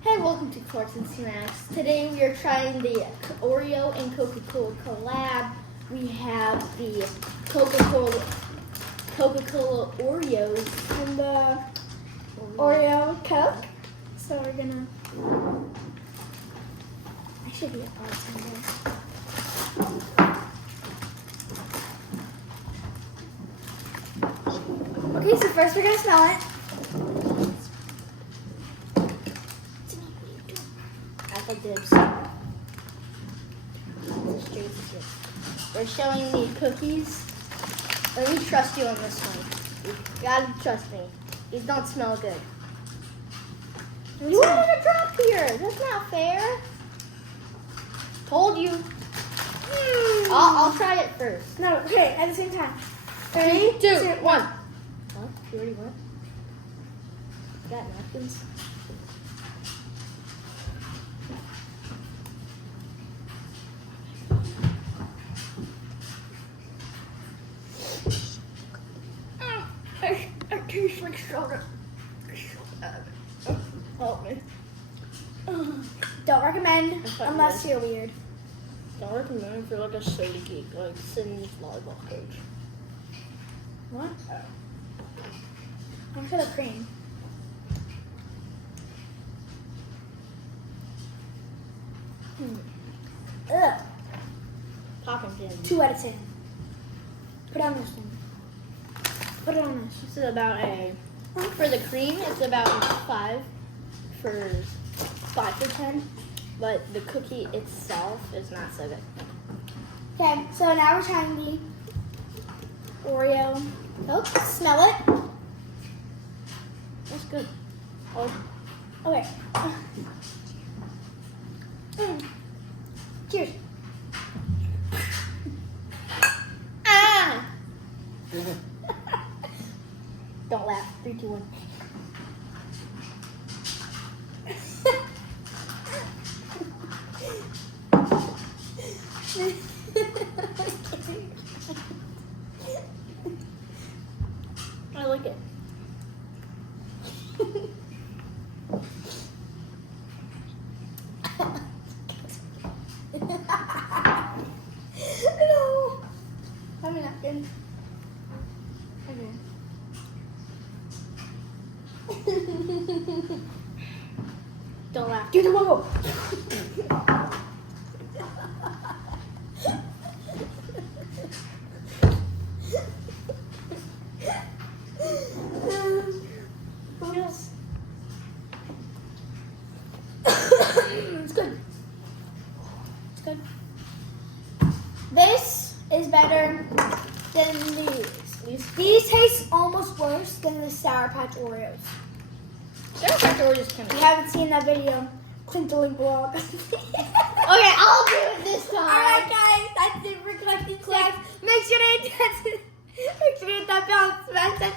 Hey, welcome to Clarks and Snacks. Today we are trying the Oreo and Coca-Cola collab. We have the Coca-Cola Oreos and the Oreo Coke. So we're gonna. I should be a bartender. Okay, so first we're gonna smell it. Apple dibs. We're showing the cookies. Let me trust you on this one. You gotta trust me. These don't smell good. You wanted a drop here. That's not fair. Told you. I'll try it first. No, okay, at the same time. 3, 2, 1. What? You already went? Got napkins? I taste like soda. Help me. Don't recommend unless you're weird. Don't recommend if you're like a soda geek, like Sydney's volleyball coach. What? I'm for the cream. Ugh. Popping candy. 2 out of 10. Put on this one. Put it on this. This is about for the cream, it's about 5 for 10, but the cookie itself is not so good. Okay, so now we're trying the Oreo. Oh, smell it. That's good. Oh, Okay. Cheers. ah! Don't laugh. 3, 2, 1. I like it. No. Have a napkin. Don't laugh. Do the wiggle. Yes. It's good. It's good. This is better than these. These taste almost worse than the Sour Patch Oreos. Sour Patch Oreos If kind you haven't seen that video, click the link below. Okay, I'll do it this time. Alright guys, that's it for Clarks and Snacks. Make sure to hit that bell, smash that